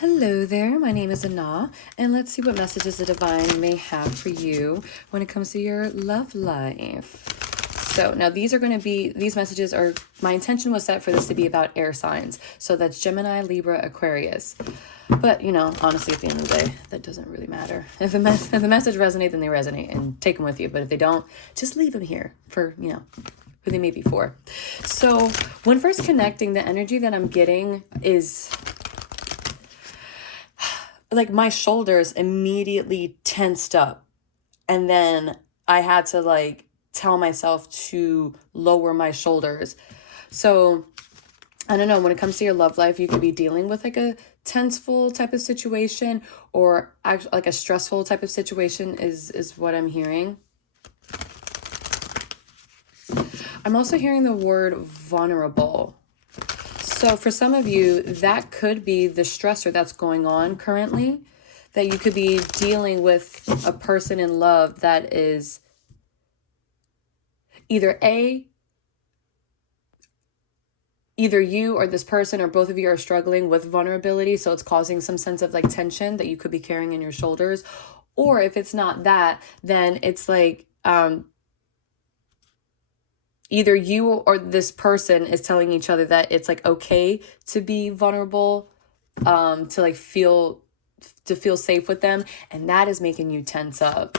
Hello there, my name is Ana, and let's see what messages the divine may have for you when it comes to your love life. So now these messages are, my intention was set for this to be about air signs. So that's Gemini, Libra, Aquarius. But, honestly, at the end of the day, that doesn't really matter. If the message resonates, then they resonate and take them with you. But if they don't, just leave them here for, who they may be for. So when first connecting, the energy that I'm getting is like my shoulders immediately tensed up, and then I had to tell myself to lower my shoulders. So I don't know, when it comes to your love life, you could be dealing with like a tenseful type of situation, or actually like a stressful type of situation is what I'm hearing. I'm also hearing the word vulnerable. So for some of you, that could be the stressor that's going on currently, that you could be dealing with a person in love that is either you or this person or both of you are struggling with vulnerability, so it's causing some sense of like tension that you could be carrying in your shoulders. Or if it's not that, then it's like either you or this person is telling each other that it's like okay to be vulnerable, to feel safe with them, and that is making you tense up.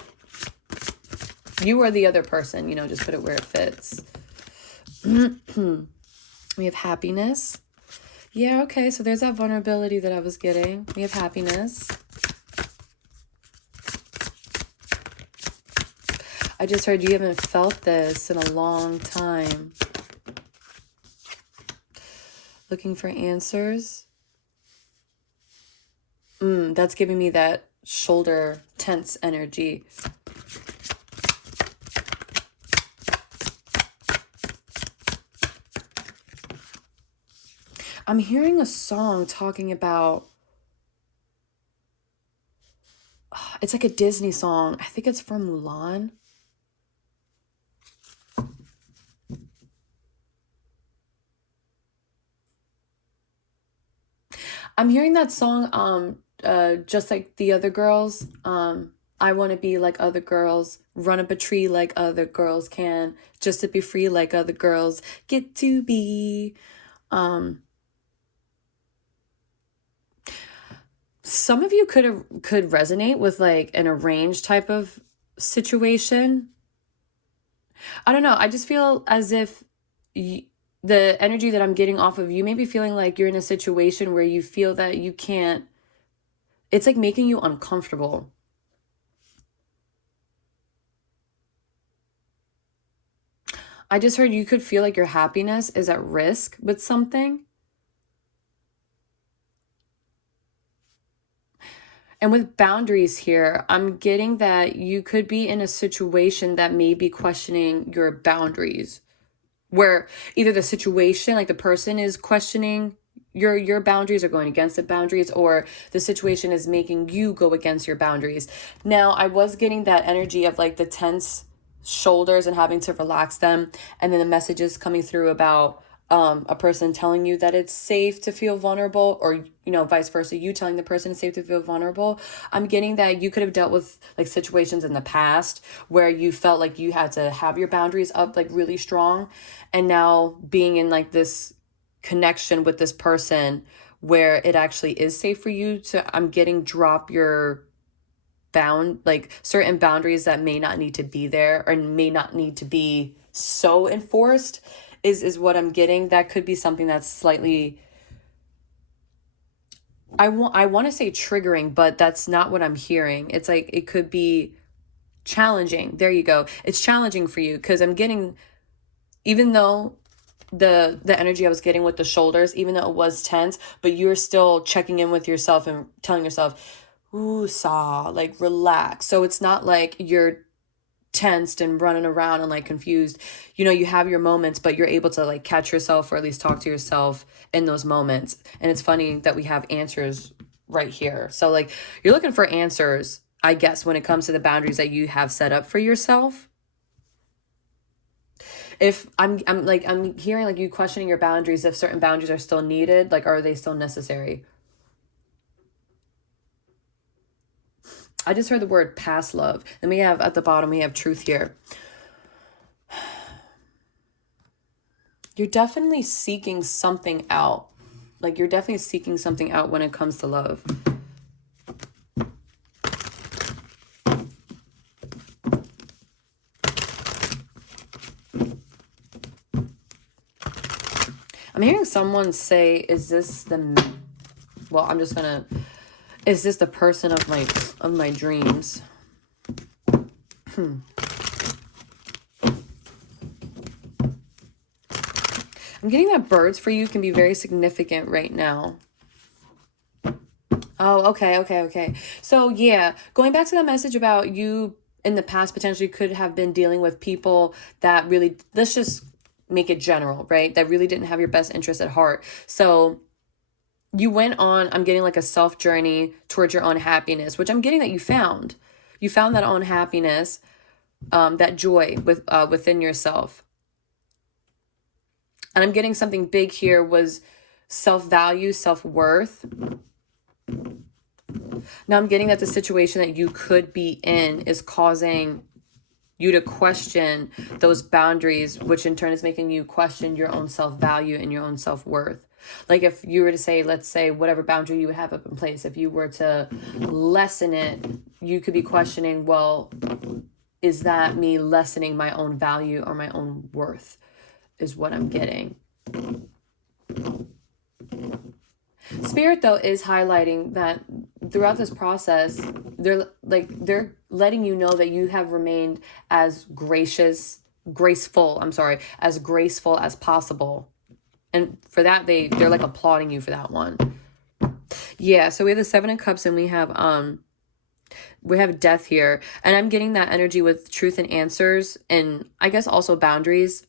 You or the other person, just put it where it fits. We have happiness. Yeah, okay, so there's that vulnerability that I was getting. We have happiness. I just heard you haven't felt this in a long time. Looking for answers. That's giving me that shoulder tense energy. I'm hearing a song talking about, it's like a Disney song. I think it's from Mulan. I'm hearing that song, just like the other girls. I want to be like other girls, run up a tree like other girls can, just to be free like other girls get to be. Some of you could resonate with like an arranged type of situation. I don't know. I just feel as if the energy that I'm getting off of you may be feeling like you're in a situation where you feel that you can't, it's like making you uncomfortable. I just heard you could feel like your happiness is at risk with something. And with boundaries here, I'm getting that you could be in a situation that may be questioning your boundaries, where either the situation, like the person is questioning your boundaries or going against the boundaries, or the situation is making you go against your boundaries. Now, I was getting that energy of like the tense shoulders and having to relax them, and then the messages coming through about a person telling you that it's safe to feel vulnerable, or vice versa, you telling the person it's safe to feel vulnerable. I'm getting that you could have dealt with like situations in the past where you felt like you had to have your boundaries up like really strong, and now being in like this connection with this person where it actually is safe for you to, I'm getting, drop your like certain boundaries that may not need to be there or may not need to be so enforced, is what I'm getting. That could be something that's slightly, I want to say triggering, but that's not what I'm hearing. It's like it could be challenging. There you go. It's challenging for you because I'm getting, even though the energy I was getting with the shoulders, even though it was tense, but you're still checking in with yourself and telling yourself, ooh, saw, like relax. So it's not like you're tensed and running around and like confused. You have your moments, but you're able to like catch yourself or at least talk to yourself in those moments. And it's funny that we have answers right here. So like you're looking for answers, I guess, when it comes to the boundaries that you have set up for yourself. If I'm hearing like you questioning your boundaries, if certain boundaries are still needed, like are they still necessary? I just heard the word past love. Then we have at the bottom, we have truth here. You're definitely seeking something out. Like, you're definitely seeking something out when it comes to love. I'm hearing someone say, is this the... Well, I'm just gonna... Is this the person of my dreams? I'm getting that birds for you can be very significant right now. Oh, okay. So yeah, going back to that message about you in the past potentially could have been dealing with people that really, let's just make it general, right? That really didn't have your best interest at heart. So you went on, I'm getting like a self journey towards your own happiness, which I'm getting that you found. You found that own happiness, that joy within yourself. And I'm getting something big here was self-value, self-worth. Now I'm getting that the situation that you could be in is causing you to question those boundaries, which in turn is making you question your own self-value and your own self-worth. Like if you were to say, let's say whatever boundary you would have up in place, if you were to lessen it, you could be questioning, well, is that me lessening my own value or my own worth is what I'm getting. Spirit, though, is highlighting that throughout this process, they're letting you know that you have remained as graceful as possible. And for that, they're like applauding you for that one. Yeah, so we have the Seven of Cups and we have death here. And I'm getting that energy with truth and answers and I guess also boundaries.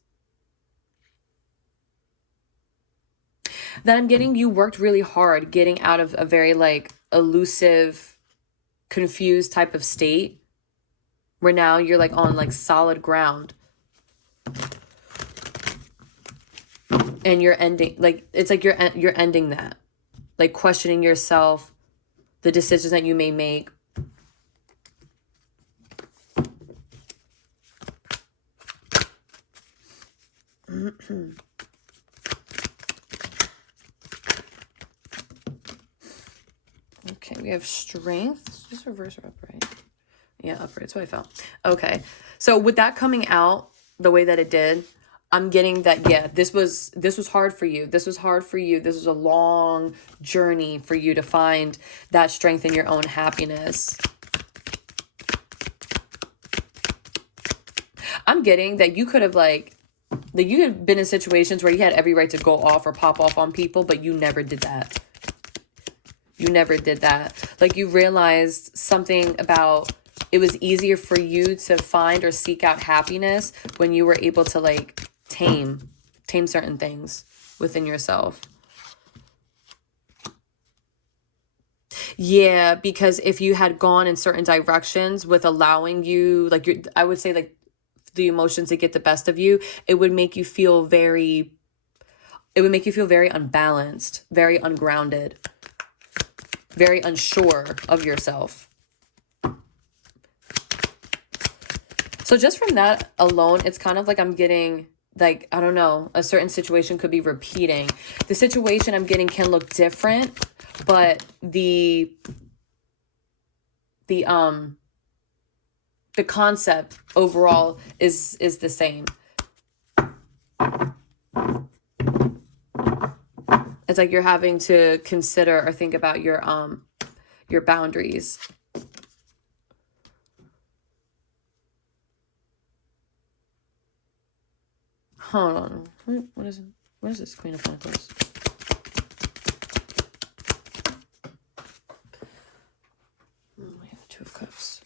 That I'm getting you worked really hard getting out of a very like elusive, confused type of state where now you're like on like solid ground. And you're ending, like, it's like you're ending that. Like questioning yourself, the decisions that you may make. Okay, we have strength. Just reverse or upright? Yeah, upright. That's what I felt. Okay, so with that coming out the way that it did, I'm getting that, yeah, this was hard for you. This was hard for you. This was a long journey for you to find that strength in your own happiness. I'm getting that you could have you had been in situations where you had every right to go off or pop off on people, but you never did that. You never did that. Like you realized something about, it was easier for you to find or seek out happiness when you were able to like tame certain things within yourself. Yeah, because if you had gone in certain directions with allowing you, like I would say like the emotions to get the best of you, it would make you feel very unbalanced, very ungrounded, very unsure of yourself. So just from that alone, it's kind of like I'm getting like, I don't know, a certain situation could be repeating. The situation I'm getting can look different, but the concept overall is the same. It's like you're having to consider or think about your boundaries. Hold on. What is this Queen of Pentacles? We have Two of Cups.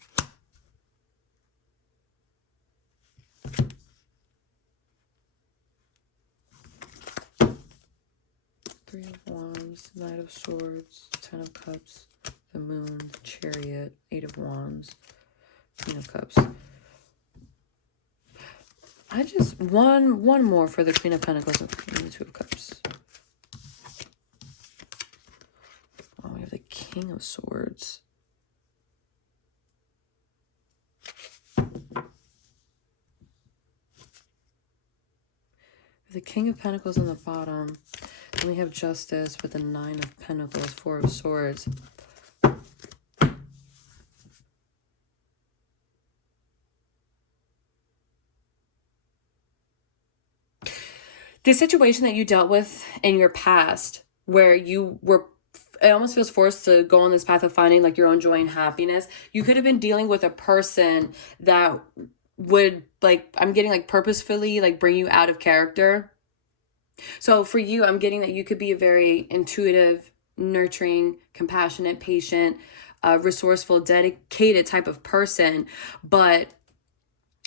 Three of Wands, Knight of Swords, Ten of Cups, the Moon, the Chariot, Eight of Wands, Queen of Cups. I just one more for the Queen of Pentacles and the Two of Cups. Oh, we have the King of Swords. The King of Pentacles on the bottom. Then we have Justice with the Nine of Pentacles, Four of Swords. The situation that you dealt with in your past, where you were, it almost feels forced to go on this path of finding like your own joy and happiness. You could have been dealing with a person that would, like, I'm getting like purposefully like bring you out of character. So for you, I'm getting that you could be a very intuitive, nurturing, compassionate, patient, resourceful, dedicated type of person. But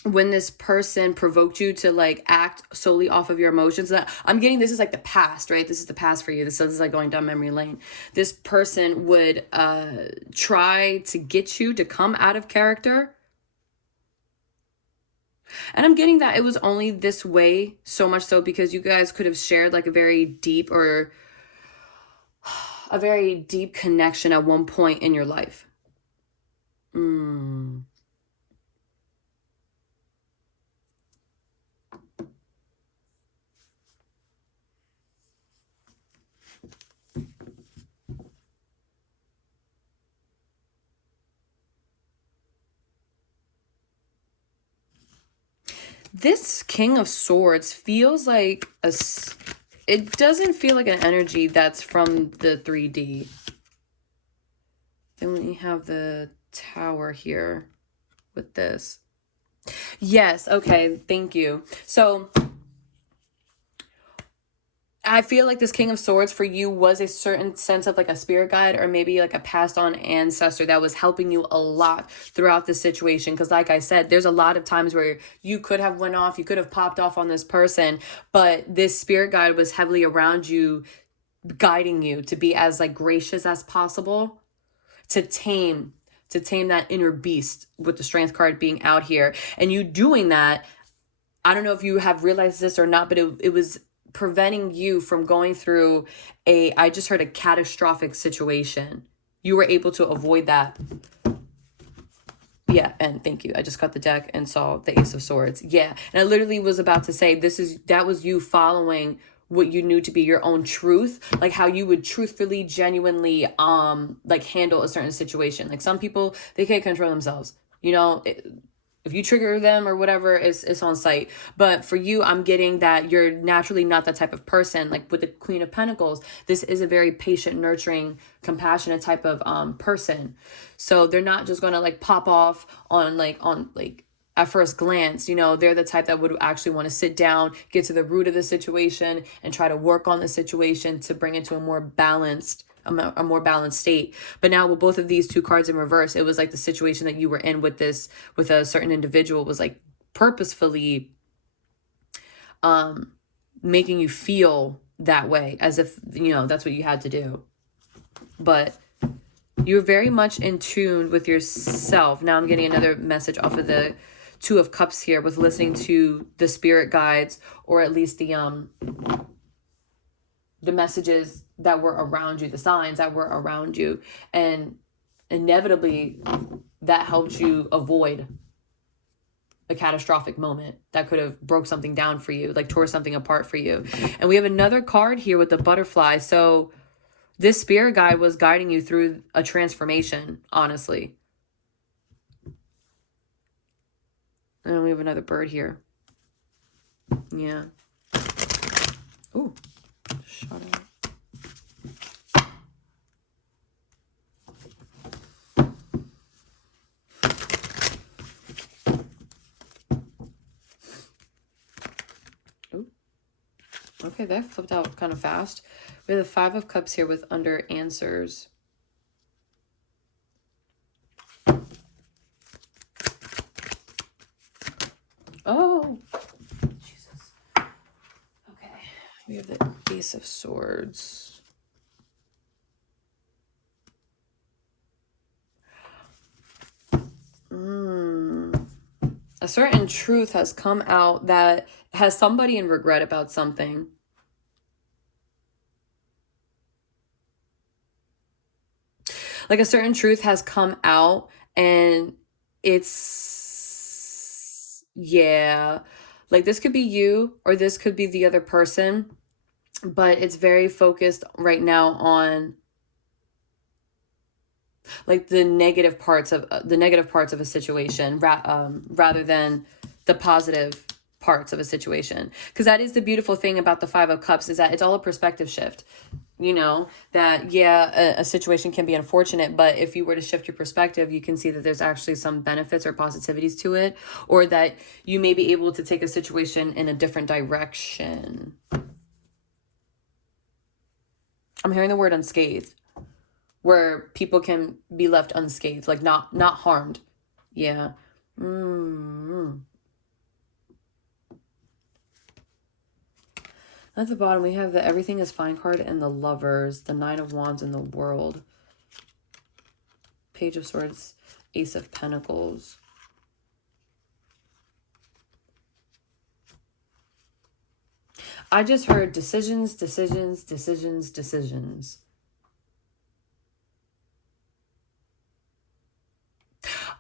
when this person provoked you to like act solely off of your emotions, that I'm getting, this is like the past, right? This is the past for you. This is like going down memory lane. This person would try to get you to come out of character. And I'm getting that it was only this way, so much so because you guys could have shared like a very deep connection at one point in your life. This King of Swords feels like it doesn't feel like an energy that's from the 3D. Then we have the Tower here with this. Yes, okay, thank you. So I feel like this King of Swords for you was a certain sense of like a spirit guide or maybe like a passed on ancestor that was helping you a lot throughout this situation. Because like I said, there's a lot of times where you could have went off, you could have popped off on this person, but this spirit guide was heavily around you, guiding you to be as like gracious as possible, to tame that inner beast, with the Strength card being out here. And you doing that, I don't know if you have realized this or not, but it was preventing you from going through I just heard a catastrophic situation. You were able to avoid that. Yeah, and thank you. I just cut the deck and saw the Ace of Swords. Yeah, and I literally was about to say that was you following what you knew to be your own truth, like how you would truthfully, genuinely like handle a certain situation. Like some people, they can't control themselves, you know. If you trigger them or whatever, it's on site. But for you, I'm getting that you're naturally not that type of person. Like with the Queen of Pentacles, this is a very patient, nurturing, compassionate type of person. So they're not just gonna like pop off on like at first glance. You know, they're the type that would actually want to sit down, get to the root of the situation, and try to work on the situation to bring it to a more balanced state. But now with both of these two cards in reverse, it was like the situation that you were in with a certain individual was like purposefully making you feel that way, as if, you know, that's what you had to do. But you're very much in tune with yourself. Now I'm getting another message off of the Two of Cups here with listening to the spirit guides, or at least the messages that were around you, the signs that were around you. And inevitably that helped you avoid a catastrophic moment that could have broke something down for you, like tore something apart for you. And we have another card here with the butterfly. So this spirit guide was guiding you through a transformation, honestly. And we have another bird here. Yeah. Ooh. Shut up. Okay, that flipped out kind of fast. We have the Five of Cups here with under answers. Oh, Jesus. Okay, we have the Ace of Swords. A certain truth has come out that has somebody in regret about something. Like a certain truth has come out and it's, yeah, Like this could be you or this could be the other person, but it's very focused right now on like the negative parts of a situation, rather than the positive parts of a situation. Because that is the beautiful thing about the Five of Cups, is that it's all a perspective shift. You know, that yeah, a situation can be unfortunate, but if you were to shift your perspective, you can see that there's actually some benefits or positivities to it, or that you may be able to take a situation in a different direction. I'm hearing the word unscathed, where people can be left unscathed, like not harmed. Yeah. At the bottom, we have the Everything is Fine card and the Lovers, the Nine of Wands and the World, Page of Swords, Ace of Pentacles. I just heard decisions, decisions, decisions, decisions.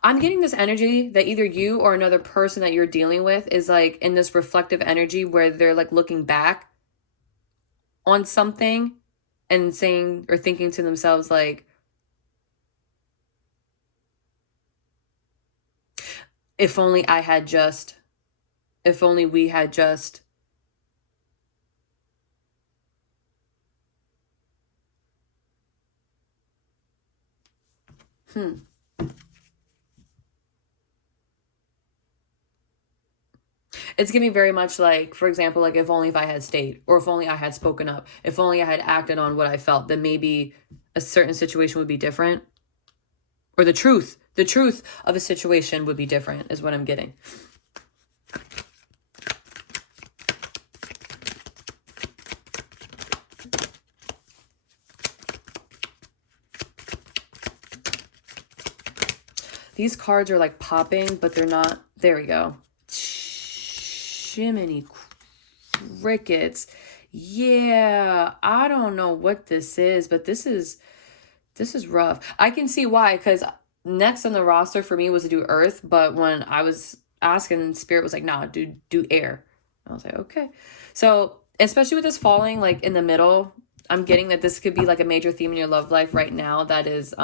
I'm getting this energy that either you or another person that you're dealing with is like in this reflective energy where they're like looking back on something and saying or thinking to themselves like, if only I had just, if only we had just. It's giving very much like, for example, like if I had stayed, or if only I had spoken up, if only I had acted on what I felt, then maybe a certain situation would be different. Or the truth of a situation would be different, is what I'm getting. These cards are like popping, but they're not. There we go. Jiminy crickets. Yeah, I don't know what this is, but this is rough. I can see why, because next on the roster for me was to do Earth, but when I was asking, Spirit was like, nah, do air. I was like, okay. So especially with this falling like in the middle, I'm getting that this could be like a major theme in your love life right now. That is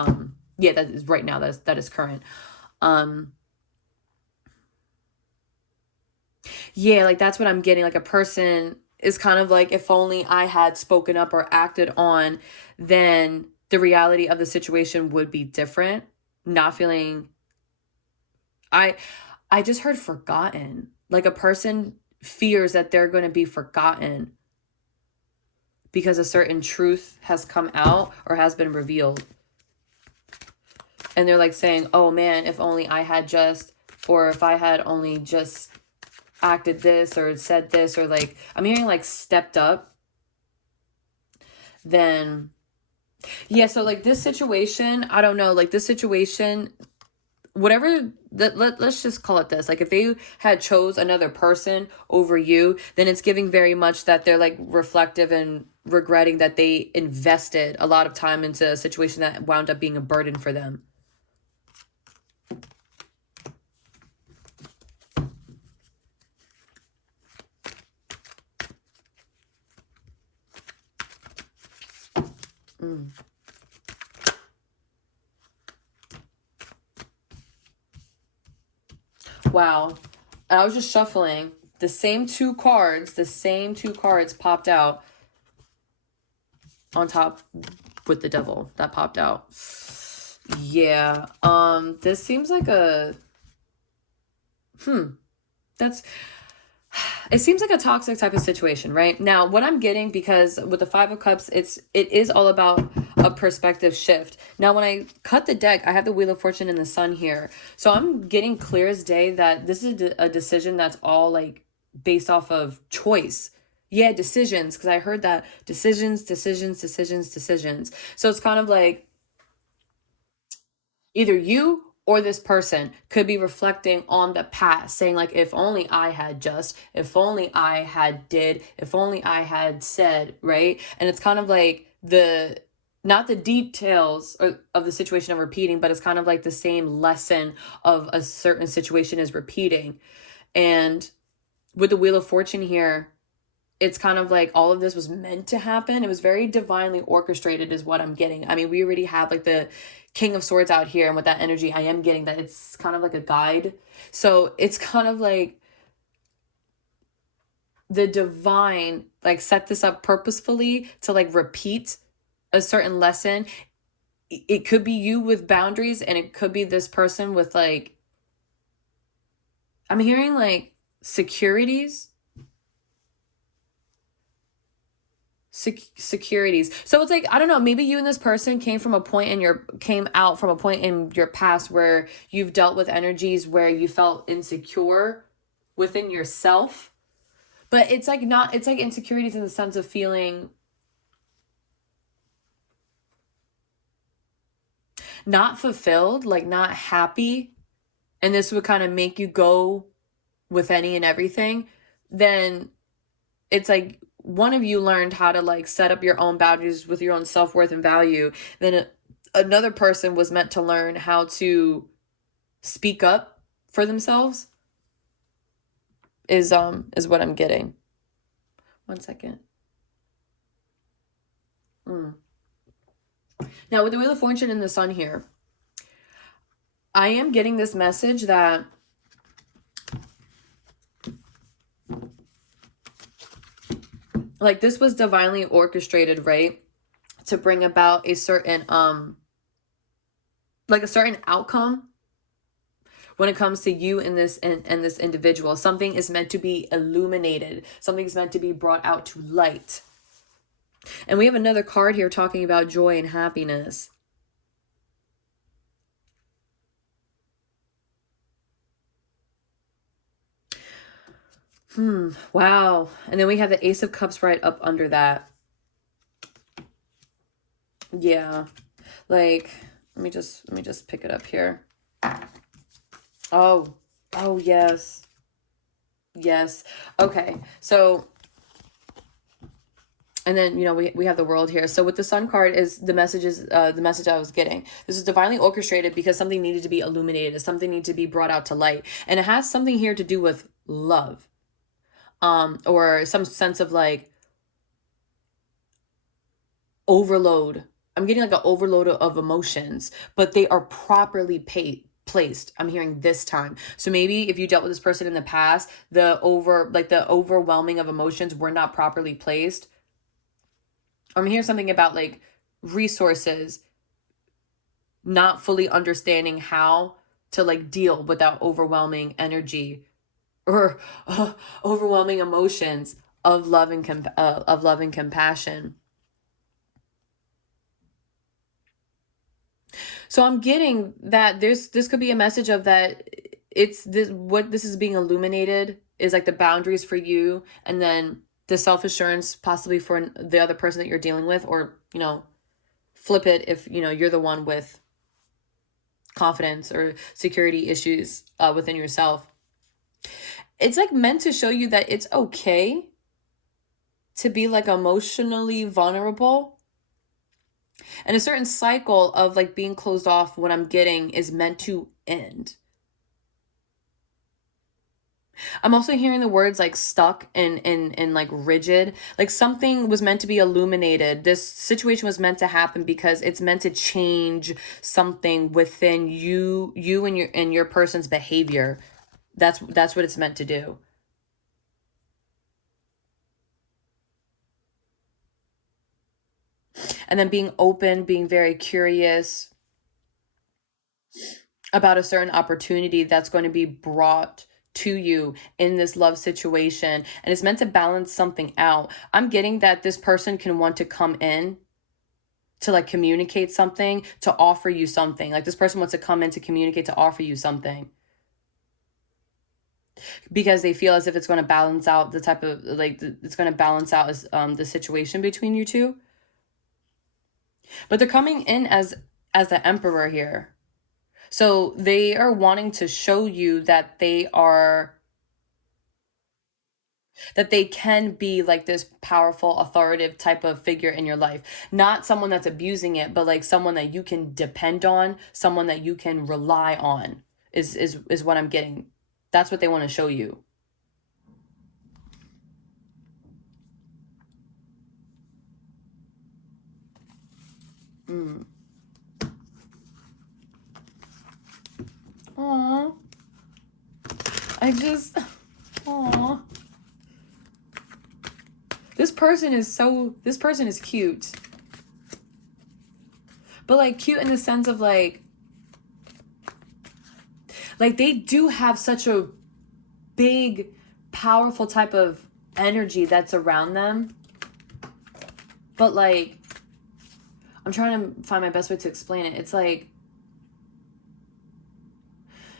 yeah, that is right now, that is current. Yeah, like that's what I'm getting. Like a person is kind of like, if only I had spoken up or acted on, then the reality of the situation would be different. Not feeling, I I just heard forgotten. Like a person fears that they're going to be forgotten because a certain truth has come out or has been revealed. And they're like saying, oh man, if only I had just, or if I had only just acted this or said this, or like, I'm hearing like stepped up, then yeah. So like this situation, I don't know, like this situation, whatever that, let's just call it this, like if they had chose another person over you, then it's giving very much that they're like reflective and regretting that they invested a lot of time into a situation that wound up being a burden for them. Wow. And I was just shuffling. The same two cards popped out on top with the devil that popped out. Yeah. This seems like a that's it seems like a toxic type of situation, right? Now, what I'm getting, because with the Five of Cups, it is all about a perspective shift. Now, when I cut the deck, I have the Wheel of Fortune and the Sun here. So I'm getting clear as day that this is a decision that's all like based off of choice. Yeah, decisions, because I heard that decisions, decisions, decisions, decisions. So it's kind of like either you or this person could be reflecting on the past, saying like, if only I had just, if only I had did, if only I had said, right? And it's kind of like the, not the details of the situation of repeating, but it's kind of like the same lesson of a certain situation is repeating. And with the Wheel of Fortune here, it's kind of like all of this was meant to happen. It was very divinely orchestrated is what I'm getting. I mean, we already have like the King of Swords out here, and with that energy, I am getting that it's kind of like a guide. So it's kind of like the divine like set this up purposefully to like repeat a certain lesson. It could be you with boundaries, and it could be this person with like, I'm hearing like securities. Securities. So it's like, I don't know, maybe you and this person came out from a point in your past where you've dealt with energies where you felt insecure within yourself. But it's like not, it's like insecurities in the sense of feeling not fulfilled, like not happy. And this would kind of make you go with any and everything. Then it's like one of you learned how to like set up your own boundaries with your own self-worth and value. Then another person was meant to learn how to speak up for themselves is what I'm getting. 1 second. Now with the Wheel of Fortune and the Sun here, I am getting this message that like this was divinely orchestrated, right? To bring about a certain like a certain outcome when it comes to you and this individual. Something is meant to be illuminated. Something's meant to be brought out to light. And we have another card here talking about joy and happiness. Wow. And then we have the Ace of Cups right up under that. Yeah. Like, let me just pick it up here. Oh, yes. Yes. Okay. So, and then, we have the World here. So with the Sun card is the message I was getting. This is divinely orchestrated because something needed to be illuminated. Something needed to be brought out to light. And it has something here to do with love. Or some sense of like overload. I'm getting like an overload of emotions, but they are properly placed. I'm hearing this time. So maybe if you dealt with this person in the past, the overwhelming of emotions were not properly placed. I'm hearing something about like resources, not fully understanding how to like deal with that overwhelming energy or overwhelming emotions of love and compassion. So I'm getting that this could be a message of that it's this, what this is being illuminated is like the boundaries for you, and then the self-assurance possibly for the other person that you're dealing with, or flip it if you're the one with confidence or security issues within yourself. It's like meant to show you that it's okay to be like emotionally vulnerable. And a certain cycle of like being closed off, what I'm getting, is meant to end. I'm also hearing the words like stuck and like rigid. Like something was meant to be illuminated. This situation was meant to happen because it's meant to change something within you and your person's behavior. That's what it's meant to do. And then being open, being very curious about a certain opportunity that's going to be brought to you in this love situation, and it's meant to balance something out. I'm getting that this person can want to come in to like communicate something, to offer you something. Like this person wants to come in to communicate, to offer you something, because they feel as if it's going to balance out the type of like it's going to balance out the situation between you two. But they're coming in as the Emperor here. So they are wanting to show you that they can be like this powerful, authoritative type of figure in your life. Not someone that's abusing it, but like someone that you can depend on, someone that you can rely on is what I'm getting. That's what they want to show you. Mm. Aw. Aw. This person is cute. But like cute in the sense of like they do have such a big, powerful type of energy that's around them. But like, I'm trying to find my best way to explain it. It's like,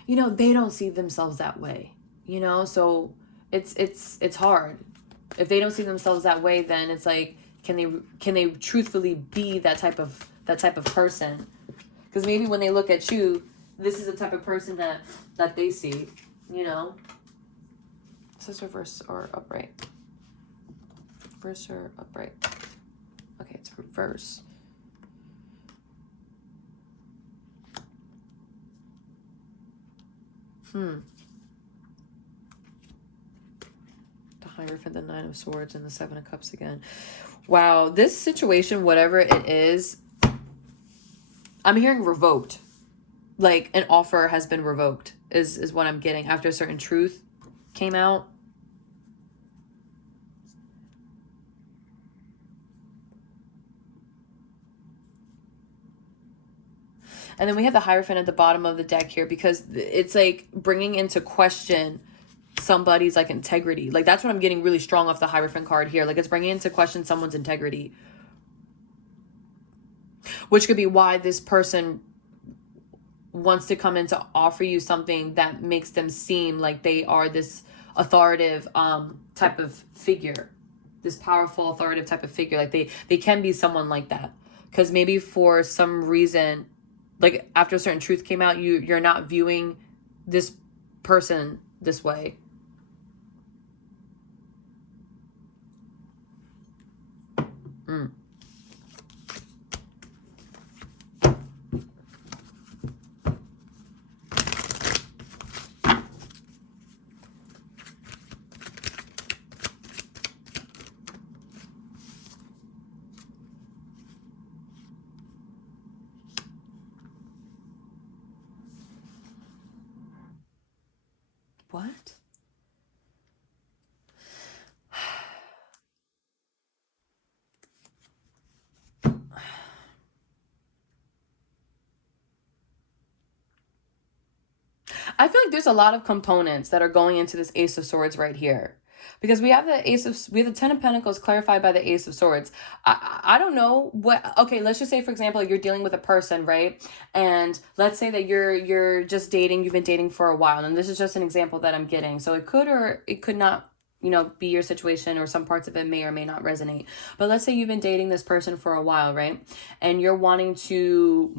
you know, they don't see themselves that way, you know? So it's hard. If they don't see themselves that way, then it's like, can they truthfully be that type of person? Because maybe when they look at you, this is the type of person that they see, you know? Is this reverse or upright? Reverse or upright? Okay, it's reverse. The Hierophant, the Nine of Swords, and the Seven of Cups again. Wow, this situation, whatever it is, I'm hearing revoked. Like an offer has been revoked is what I'm getting after a certain truth came out. And then we have the Hierophant at the bottom of the deck here because it's like bringing into question somebody's like integrity. Like that's what I'm getting really strong off the Hierophant card here. Like it's bringing into question someone's integrity, which could be why this person wants to come in to offer you something that makes them seem like they are this authoritative type of figure, this powerful authoritative type of figure. Like they can be someone like that because maybe for some reason, like after a certain truth came out, you're not viewing this person this way. What? I feel like there's a lot of components that are going into this Ace of Swords right here. Because we have the Ten of Pentacles clarified by the Ace of Swords. I don't know what, okay, let's just say, for example, you're dealing with a person, right? And let's say that you're just dating, you've been dating for a while. And this is just an example that I'm getting. So it could or it could not, you know, be your situation, or some parts of it may or may not resonate. But let's say you've been dating this person for a while, right? And you're wanting to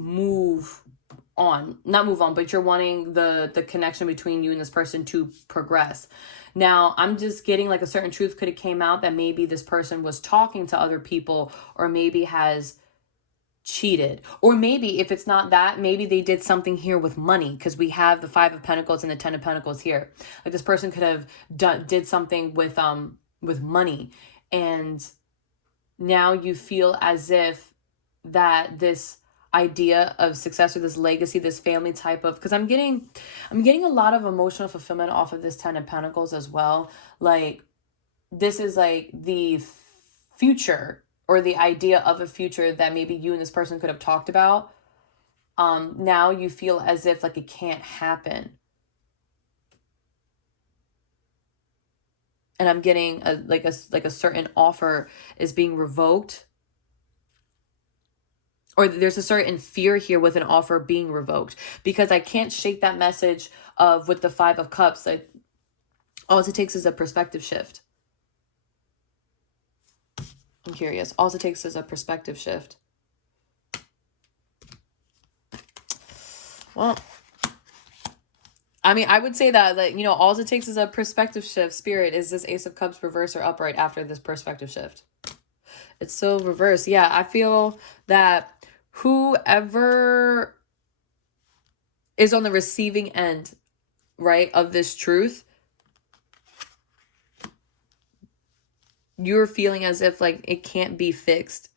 not move on, but you're wanting the connection between you and this person to progress. Now I'm just getting like a certain truth could have came out that maybe this person was talking to other people, or maybe has cheated, or maybe if it's not that, maybe they did something here with money, because we have the Five of Pentacles and the Ten of Pentacles here. Like this person could have did something with money, and now you feel as if that this idea of success, or this legacy, this family type of, because I'm getting a lot of emotional fulfillment off of this Ten of Pentacles as well. Like this is like the future, or the idea of a future that maybe you and this person could have talked about. Now you feel as if like it can't happen. And I'm getting a certain offer is being revoked, or there's a certain fear here with an offer being revoked, because I can't shake that message of with the Five of Cups. Like all it takes is a perspective shift. I'm curious. All it takes is a perspective shift. Well, I mean, I would say that, like, you know, all it takes is a perspective shift. Spirit, is this Ace of Cups reverse or upright after this perspective shift? It's still reverse. Yeah, I feel that whoever is on the receiving end, right, of this truth, you're feeling as if like it can't be fixed.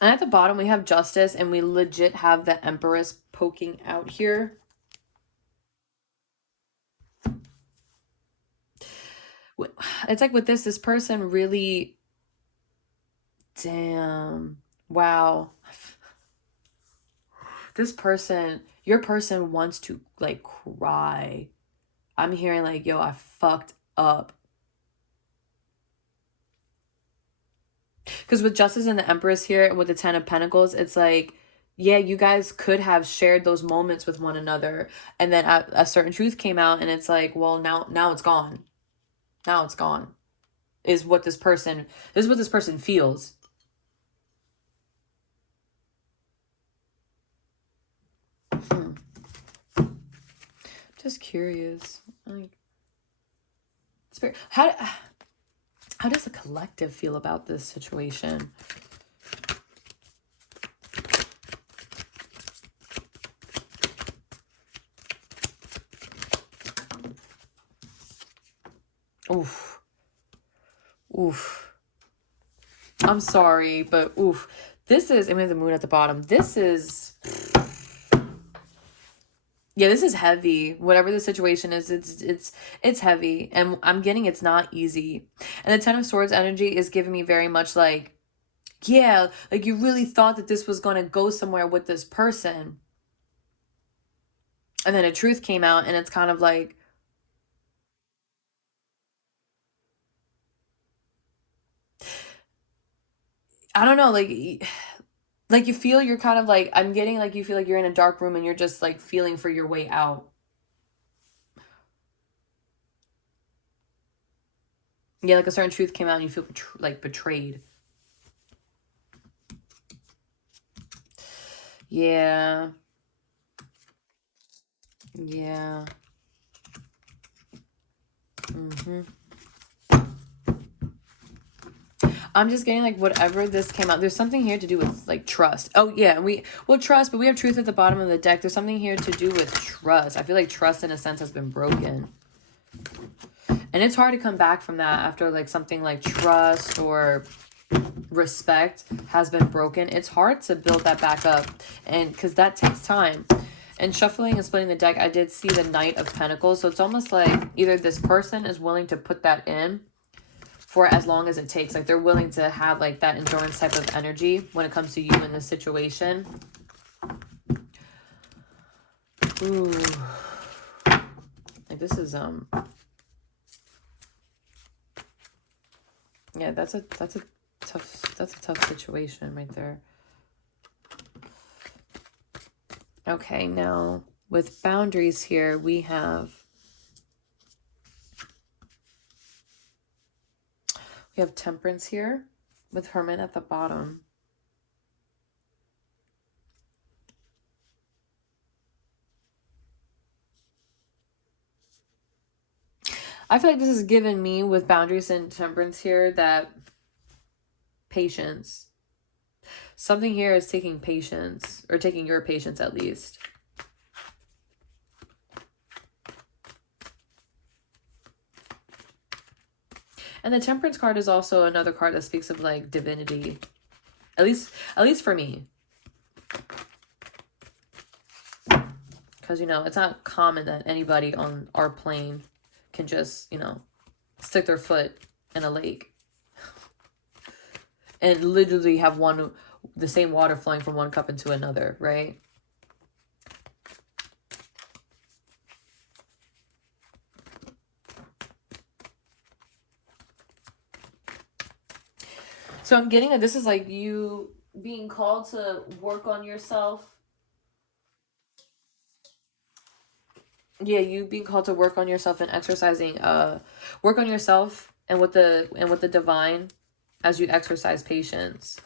And at the bottom, we have Justice, and we legit have the Empress poking out here. It's like with this person really, damn, wow. This person, your person wants to like cry. I'm hearing like, yo, I fucked up. Because with Justice and the Empress here, and with the Ten of Pentacles, it's like, yeah, you guys could have shared those moments with one another, and then a certain truth came out, and it's like, well, now it's gone. Now it's gone. This is what this person feels. Just curious, like, spirit. How does the collective feel about this situation? Oof. Oof. I'm sorry, but oof. This is, I mean, the moon at the bottom. This is, yeah, this is heavy. Whatever the situation is, it's heavy. And I'm getting it's not easy. And the Ten of Swords energy is giving me very much like, yeah, like you really thought that this was going to go somewhere with this person. And then a truth came out, and it's kind of like, I don't know, like you feel you're kind of like, I'm getting like you feel like you're in a dark room and you're just like feeling for your way out. Yeah, like a certain truth came out and you feel like betrayed. Yeah. Yeah. Mm-hmm. I'm just getting like whatever this came out. There's something here to do with like trust. Oh yeah, well trust, but we have truth at the bottom of the deck. There's something here to do with trust. I feel like trust in a sense has been broken. And it's hard to come back from that after like something like trust or respect has been broken. It's hard to build that back up, and because that takes time. And shuffling and splitting the deck, I did see the Knight of Pentacles. So it's almost like either this person is willing to put that in for as long as it takes. Like they're willing to have like that endurance type of energy when it comes to you in this situation. Ooh. Like this is yeah, that's a tough situation right there. Okay, now with boundaries here, we have Temperance here with Hermit at the bottom. I feel like this is given me with boundaries and Temperance here that patience. Something here is taking patience, or taking your patience at least. And the Temperance card is also another card that speaks of like divinity. At least for me. Because, you know, it's not common that anybody on our plane can just, you know, stick their foot in a lake and literally have the same water flowing from one cup into another, right? So I'm getting that this is like you being called to work on yourself. Yeah, you being called to work on yourself and exercising, work on yourself and with the divine as you exercise patience.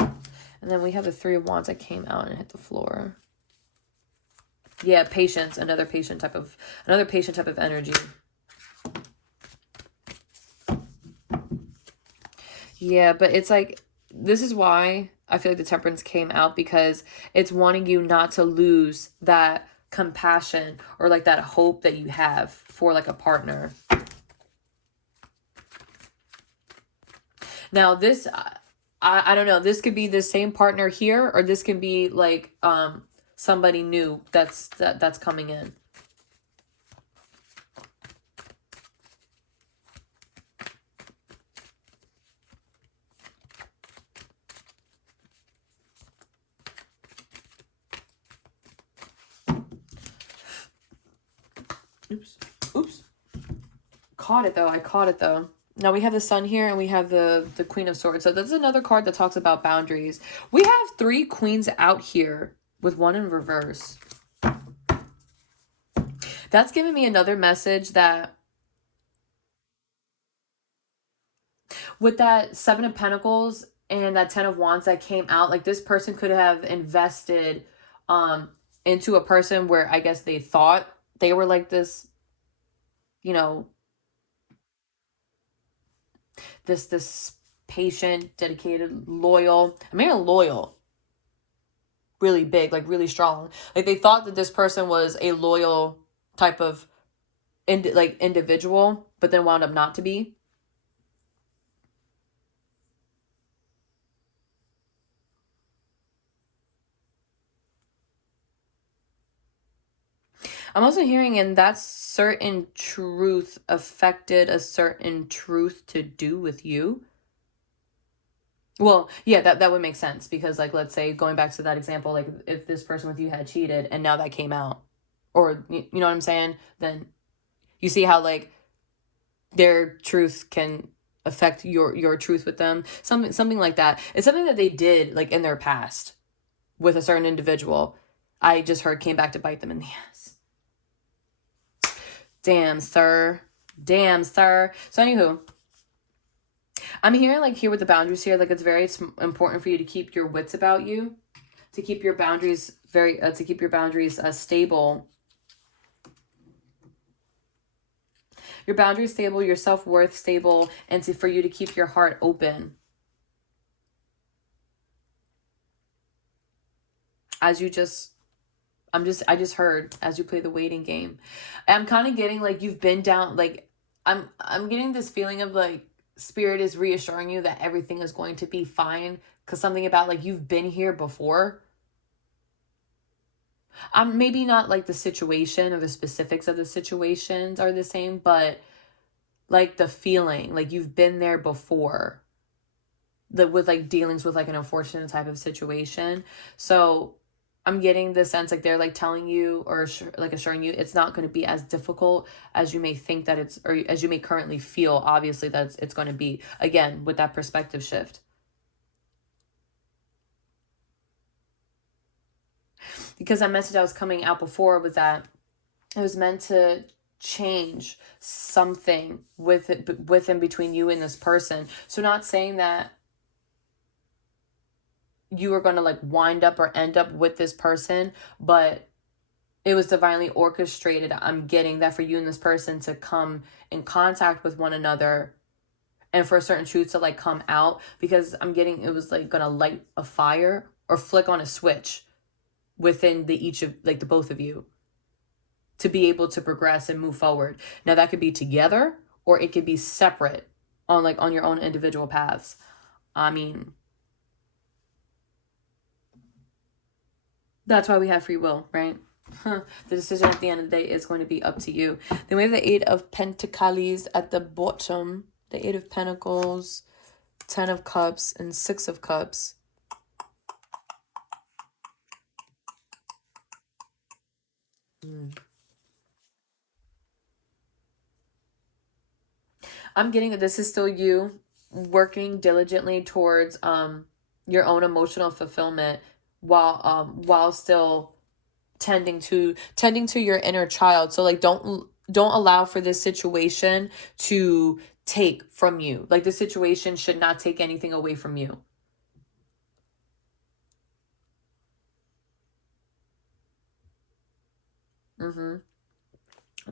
And then we have the Three of Wands that came out and hit the floor. Yeah, patience, another patient type of energy. Yeah, but it's like, this is why I feel like the Temperance came out, because it's wanting you not to lose that compassion or like that hope that you have for like a partner. Now this, I don't know. This could be the same partner here, or this can be like somebody new that's coming in. Oops. Caught it though. I caught it though. Now we have the Sun here and we have the Queen of Swords. So that's another card that talks about boundaries. We have 3 queens out here with 1 in reverse. That's giving me another message that with that 7 of Pentacles and that 10 of Wands that came out, like this person could have invested into a person where I guess they thought they were like this, you know, this patient, dedicated, loyal. I mean, loyal, really big, like really strong. Like they thought that this person was a loyal type of individual, but then wound up not to be. I'm also hearing, and that certain truth affected a certain truth to do with you. Well, yeah, that would make sense because, like, let's say going back to that example, like if this person with you had cheated and now that came out, or you know what I'm saying, then you see how like their truth can affect your truth with them, something like that. It's something that they did like in their past with a certain individual. I just heard came back to bite them in the ass. Damn, sir. Damn, sir. So, anywho, I'm hearing like here with the boundaries here, like it's very important for you to keep your wits about you, to keep your boundaries stable. Your boundaries stable, your self-worth stable, and for you to keep your heart open. As you just I just heard as you play the waiting game. I'm kind of getting like you've been down, like I'm getting this feeling of like spirit is reassuring you that everything is going to be fine, because something about like you've been here before. Maybe not like the situation or the specifics of the situations are the same, but like the feeling like you've been there before, with like dealings with like an unfortunate type of situation. So I'm getting the sense like they're like telling you or like assuring you it's not going to be as difficult as you may think that it's, or as you may currently feel. Obviously that's it's going to be, again, with that perspective shift. Because that message I was coming out before was that it was meant to change something within between you and this person. So not saying that you are going to like wind up or end up with this person, but it was divinely orchestrated. I'm getting that for you and this person to come in contact with one another and for a certain truth to like come out, because I'm getting it was like gonna light a fire or flick on a switch within the each of like the both of you to be able to progress and move forward. Now that could be together or it could be separate on like on your own individual paths. I mean, that's why we have free will, right? The decision at the end of the day is going to be up to you. Then we have the 8 of Pentacles at the bottom, the 8 of Pentacles, 10 of Cups, and 6 of Cups. I'm getting that this is still you working diligently towards your own emotional fulfillment while still tending to your inner child. So like don't allow for this situation to take from you. Like this situation should not take anything away from you.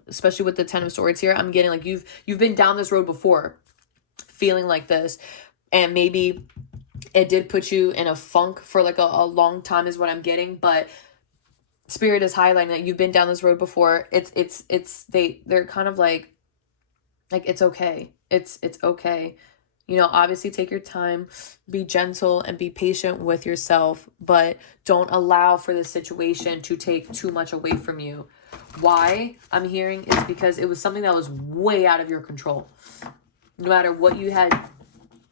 Especially with the 10 of Swords here, I'm getting like you've been down this road before, feeling like this, and maybe it did put you in a funk for like a long time is what I'm getting. But spirit is highlighting that you've been down this road before. They're kind of like it's okay. It's okay. You know, obviously take your time, be gentle and be patient with yourself, but don't allow for the situation to take too much away from you. Why I'm hearing is because it was something that was way out of your control. No matter what you had,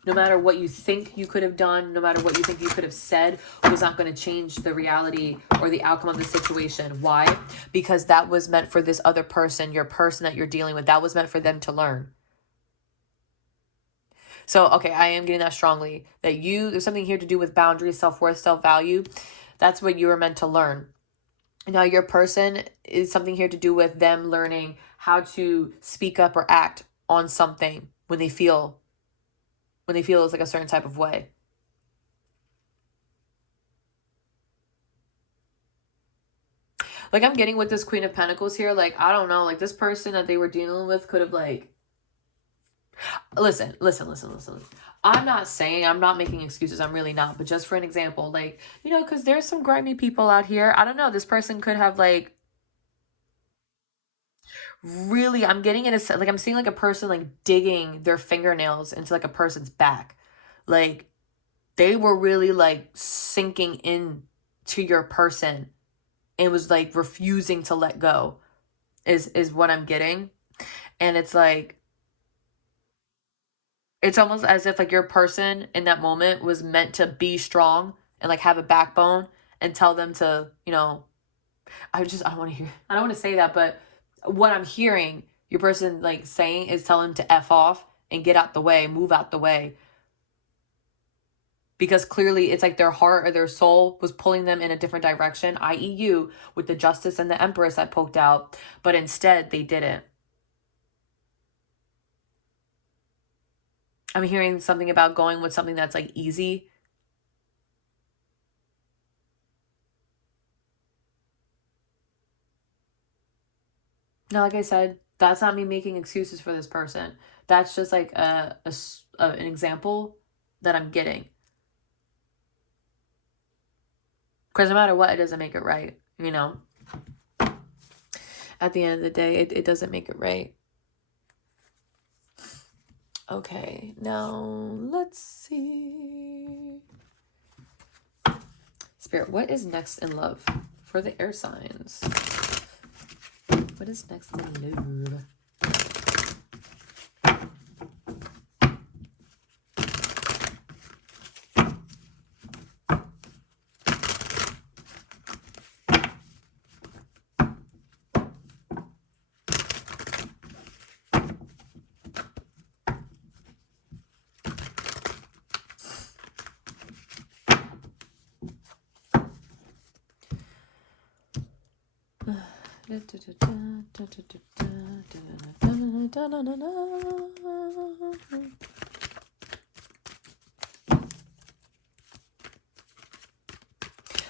no matter what you think you could have done, no matter what you think you could have said, was not going to change the reality or the outcome of the situation. Why? Because that was meant for this other person, your person that you're dealing with. That was meant for them to learn. So, okay, I am getting that strongly. That there's something here to do with boundaries, self-worth, self-value. That's what you were meant to learn. Now, your person is something here to do with them learning how to speak up or act on something when they feel it's like a certain type of way. Like, I'm getting with this Queen of Pentacles here, like, I don't know, like, this person that they were dealing with could have, like, listen. I'm not making excuses. I'm really not. But just for an example, like, you know, because there's some grimy people out here. I don't know. This person could have, like, really, I'm getting in like, I'm seeing, like, a person, like, digging their fingernails into, like, a person's back. Like, they were really, like, sinking in to your person and was, like, refusing to let go is what I'm getting. And it's like, it's almost as if, like, your person in that moment was meant to be strong and, like, have a backbone and tell them to, you know, I don't want to hear, I don't want to say that, but what I'm hearing your person, like, saying is tell them to F off and get out the way, move out the way. Because clearly it's like their heart or their soul was pulling them in a different direction, i.e. you, with the Justice and the Empress that poked out, but instead they didn't. I'm hearing something about going with something that's, like, easy. Now, like I said, that's not me making excuses for this person. That's just, like, an example that I'm getting. Because no matter what, it doesn't make it right, you know? At the end of the day, it doesn't make it right. Okay, now let's see. Spirit, what is next in love for the air signs? What is next in love?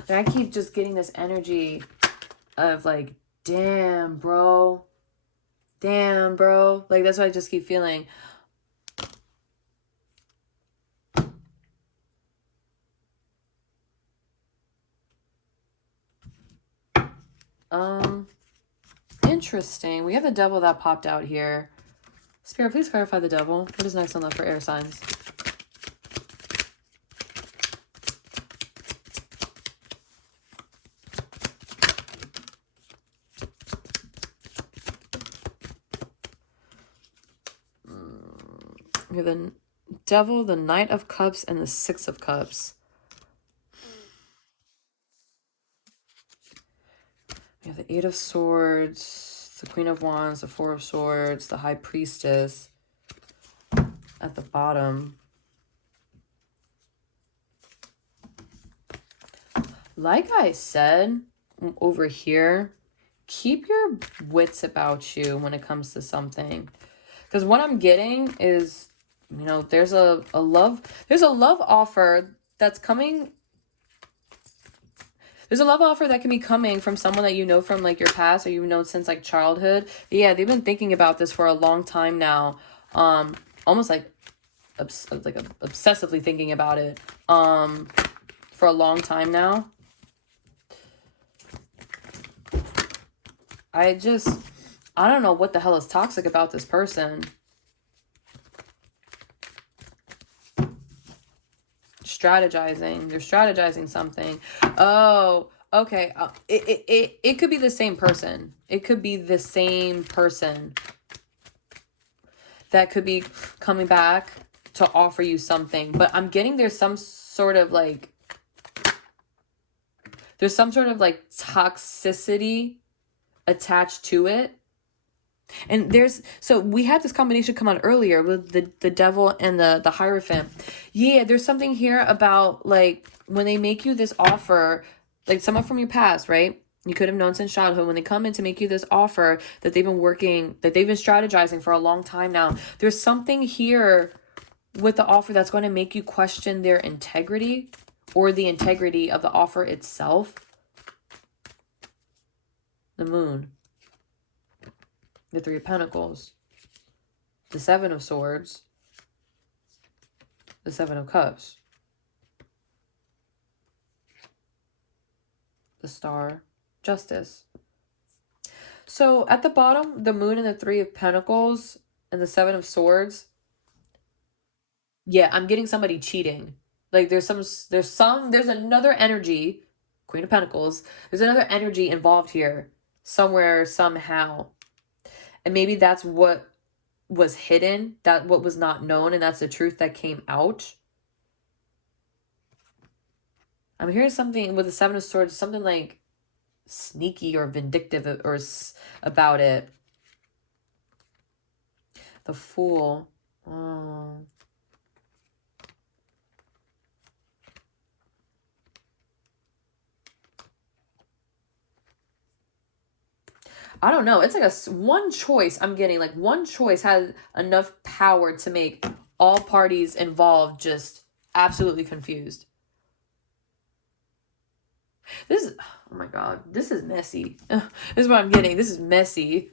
I keep just getting this energy of, like, damn, bro. Damn, bro. Like, that's what I just keep feeling. Interesting. We have the Devil that popped out here. Spirit, please clarify the Devil. What is next on love for air signs? We have the Devil, the Knight of Cups, and the Six of Cups. We have the Eight of Swords, the Queen of Wands, the Four of Swords, the High Priestess at the bottom. Like I said over here, keep your wits about you when it comes to something. Because what I'm getting is, you know, there's a love offer that's coming. There's a love offer that can be coming from someone that you know from, like, your past, or you've known since, like, childhood. Yeah, they've been thinking about this for a long time now. Almost like obsessively thinking about it for a long time now. I don't know what the hell is toxic about this person. strategizing. You're strategizing something. Oh, okay. It could be the same person. It could be the same person that could be coming back to offer you something. But I'm getting there's some sort of like toxicity attached to it. And so we had this combination come on earlier with the devil and the Hierophant. Yeah, there's something here about like when they make you this offer, like someone from your past, right? You could have known since childhood. When they come in to make you this offer that they've been strategizing for a long time now, there's something here with the offer that's going to make you question their integrity or the integrity of the offer itself. The Moon, the Three of Pentacles, the Seven of Swords, the Seven of Cups, the Star, Justice. So at the bottom, the Moon and the Three of Pentacles and the Seven of Swords. Yeah, I'm getting somebody cheating. Like there's another energy, Queen of Pentacles. There's another energy involved here somewhere, somehow. And maybe that's what was hidden, that what was not known, and that's the truth that came out. I'm hearing something with the Seven of Swords, something like sneaky or vindictive or about it. The Fool. Oh. I don't know. It's like one choice I'm getting. Like one choice has enough power to make all parties involved just absolutely confused. Oh my God, this is messy. This is what I'm getting. This is messy.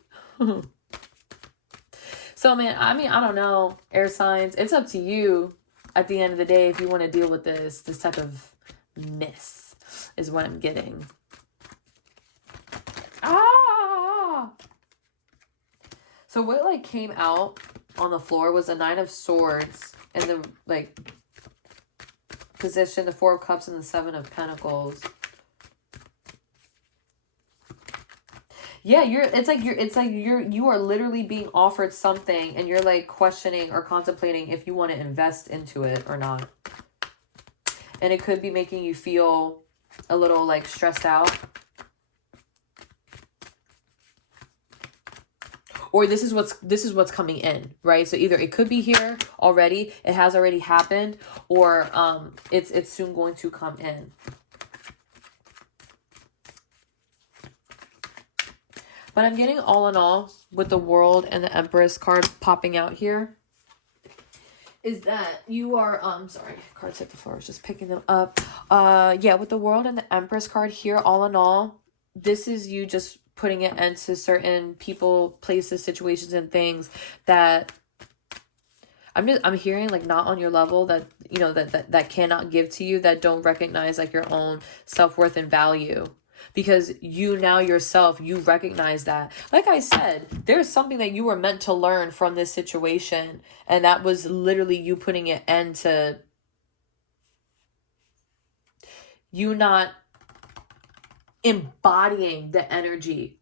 So, man, I mean, I don't know, air signs. It's up to you at the end of the day if you want to deal with this type of mess is what I'm getting. So what like came out on the floor was the Nine of Swords and the like position, the Four of Cups and the Seven of Pentacles. Yeah, you are literally being offered something and you're like questioning or contemplating if you want to invest into it or not. And it could be making you feel a little like stressed out. Or this is what's coming in, right? So either it could be here already, it has already happened, or it's soon going to come in. But I'm getting all in all with the World and the Empress card popping out here is that you are sorry, cards hit the floor. I was just picking them up. Yeah, with the World and the Empress card here, all in all, this is you just putting an end to certain people, places, situations, and things that I'm hearing like not on your level, that you know that cannot give to you, that don't recognize like your own self-worth and value. Because you now yourself, you recognize that. Like I said, there's something that you were meant to learn from this situation. And that was literally you putting an end to you not embodying the energy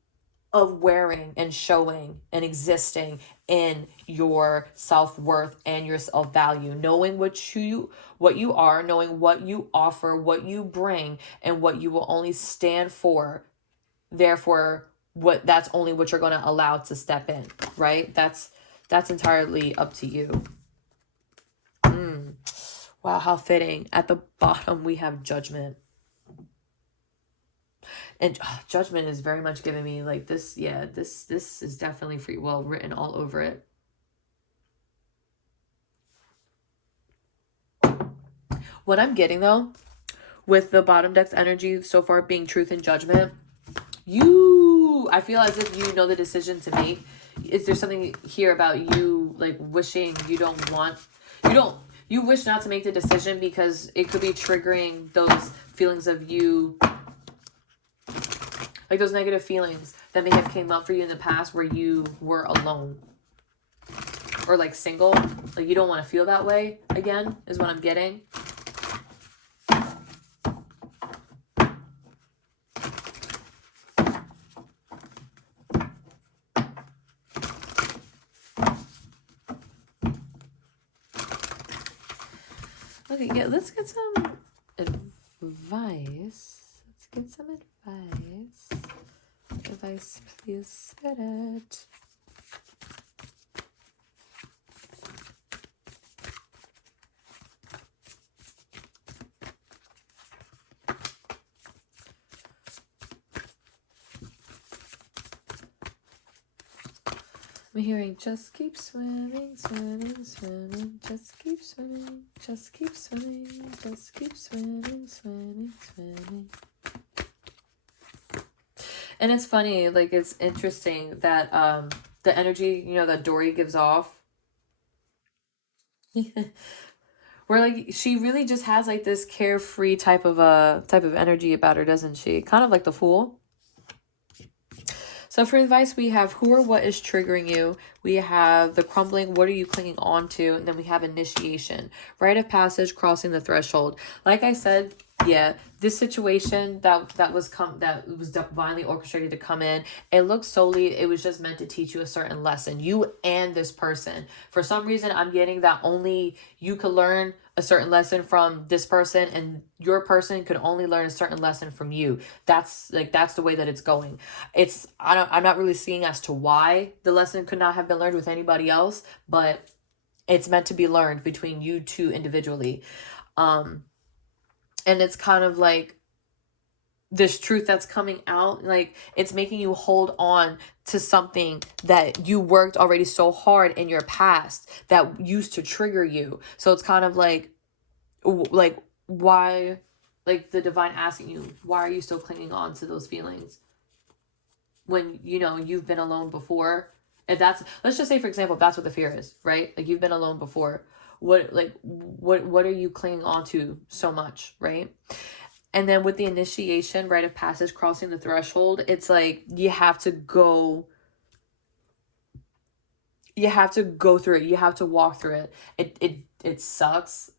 of wearing and showing and existing in your self-worth and your self-value, knowing what you are, knowing what you offer, what you bring, and what you will only stand for. Therefore, that's only what you're going to allow to step in, right? That's entirely up to you. Wow, how fitting. At the bottom we have Judgment. And Judgment is very much giving me like this. Yeah, this is definitely free will written all over it. What I'm getting though, with the bottom deck's energy so far being Truth and Judgment, I feel as if you know the decision to make. Is there something here about you like wishing you wish not to make the decision because it could be triggering those feelings of you, like those negative feelings that may have came up for you in the past where you were alone or like single. Like you don't want to feel that way again is what I'm getting. yeah, let's get some advice. Let's get some advice. Advice, please, Spirit. I'm hearing just keep swimming, swimming, swimming, just keep swimming, just keep swimming, just keep swimming, swimming, swimming. And it's funny, like it's interesting that the energy, you know, that Dory gives off. Where like she really just has like this carefree type of energy about her, doesn't she? Kind of like the Fool. So for advice, we have who or what is triggering you. We have the crumbling, what are you clinging on to? And then we have initiation, rite of passage, crossing the threshold. Like I said, yeah, this situation that was divinely orchestrated to come in, it looks solely, it was just meant to teach you a certain lesson, you and this person. For some reason, I'm getting that only you could learn a certain lesson from this person, and your person could only learn a certain lesson from you. That's the way that it's going. I'm not really seeing as to why the lesson could not have been learned with anybody else, but it's meant to be learned between you two individually. And it's kind of like this truth that's coming out, like it's making you hold on to something that you worked already so hard in your past that used to trigger you. So it's kind of like why, like the divine asking you, why are you still clinging on to those feelings when you know you've been alone before? If that's, let's just say for example, that's what the fear is, right? Like you've been alone before. What are you clinging on to so much, right? And then with the initiation, rite of passage, crossing the threshold, it's like you have to go through it. You have to walk through it. It sucks.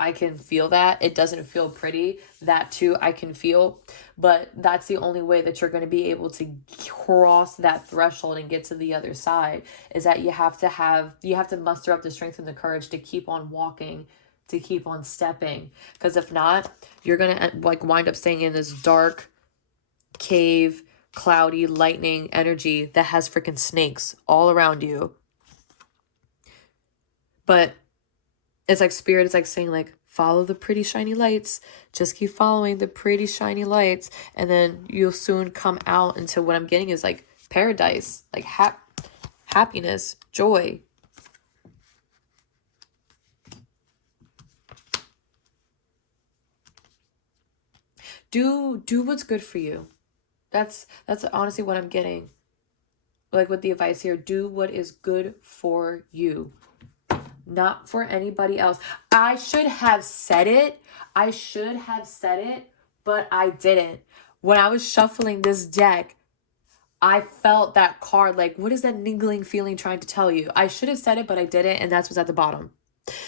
I can feel that. It doesn't feel pretty. That too, I can feel. But that's the only way that you're going to be able to cross that threshold and get to the other side, is that you have to muster up the strength and the courage to keep on walking, to keep on stepping. Because if not, you're going to like wind up staying in this dark cave, cloudy, lightning energy that has freaking snakes all around you. But it's like spirit is like saying like, follow the pretty shiny lights, just keep following the pretty shiny lights, and then you'll soon come out into what I'm getting is like paradise, like happiness, joy. Do what's good for you. That's honestly what I'm getting. Like with the advice here, do what is good for you, not for anybody else. I should have said it, but I didn't. When I was shuffling this deck, I felt that card, like, what is that niggling feeling trying to tell you? I should have said it, but I didn't, and that's what's at the bottom.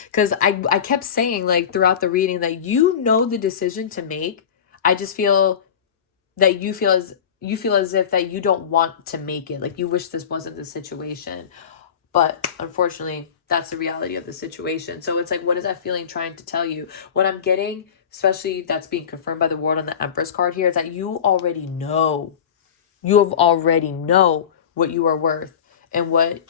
Because I kept saying, like, throughout the reading, that you know the decision to make. I just feel that you feel as if that you don't want to make it. Like, you wish this wasn't the situation. But unfortunately, that's the reality of the situation. So it's like, what is that feeling trying to tell you? What I'm getting, especially that's being confirmed by the word on the Empress card here, is that you already know. You have already know what you are worth and what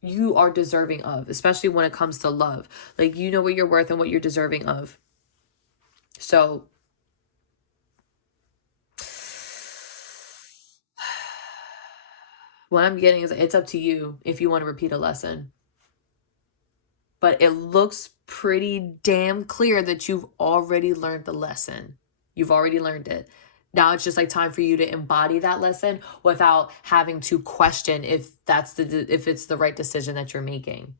you are deserving of, especially when it comes to love. Like, you know what you're worth and what you're deserving of. So what I'm getting is it's up to you if you want to repeat a lesson. But it looks pretty damn clear that you've already learned the lesson. You've already learned it. Now it's just like time for you to embody that lesson without having to question if it's the right decision that you're making.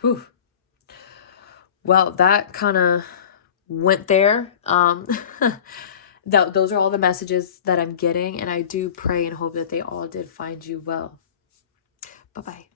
Whew. Well, that kind of went there. Those are all the messages that I'm getting, and I do pray and hope that they all did find you well. Bye-bye.